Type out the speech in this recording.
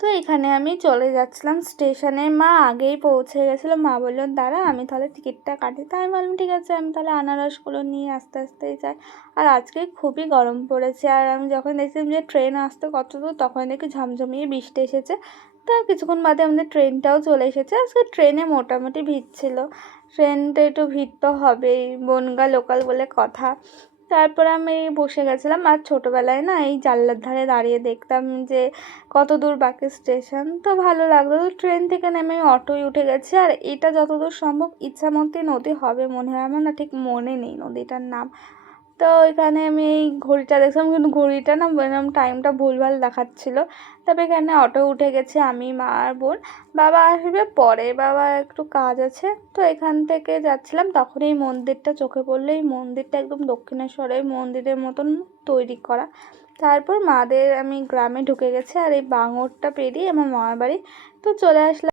তো এখানে আমি চলে যাচ্ছিলাম স্টেশনে, মা আগেই পৌঁছে গেছিলো। মা বললো দাঁড়া আমি তাহলে টিকিটটা কাটি। তাই আমি বললাম ঠিক আছে, আমি তাহলে আনারসগুলো নিয়ে আস্তে আস্তেই যাই। আর আজকে খুবই গরম পড়েছে, আর আমি যখন দেখছিলাম যে ট্রেন আসতে কত দূর, তখন দেখি ঝমঝমিয়ে বৃষ্টি এসেছে। তো কিছুক্ষণ বাদে আমাদের ট্রেনটাও চলে এসেছে। আজকে ট্রেনে মোটামুটি ভিড় ছিল, ট্রেনটা একটু ভিড় তো হবেই, বনগাঁ লোকাল বলে কথা। তারপর আমি বসে গেছিলাম, আর ছোটোবেলায় না এই জানলার ধারে দাঁড়িয়ে দেখতাম যে কত দূর বাকি স্টেশন, তো ভালো লাগতো। তো ট্রেন থেকে নেমে আমি অটোয় উঠে গেছি, আর এটা যতদূর সম্ভব ইচ্ছামতি নদী হবে মনে হয়, আমার না ঠিক মনে নেই নদীটার নাম। তো এখানে আমি এই ঘড়িটা দেখছিলাম, কিন্তু ঘড়িটা না এরকম টাইমটা ভুলভাল দেখাচ্ছিলো। তবে এখানে অটো উঠে গেছে আমি, মা আর বোন। বাবা আসবে পরে, বাবা একটু কাজ আছে। তো এখান থেকে যাচ্ছিলাম, তখন এই মন্দিরটা চোখে পড়লো। এই মন্দিরটা একদম দক্ষিণেশ্বরের মন্দিরের মতন তৈরি করা। তারপর মাদের আমি গ্রামে ঢুকে গেছি, আর এই বাঙরটা পেরিয়ে আমার মামার বাড়ি। তো চলে আসলাম।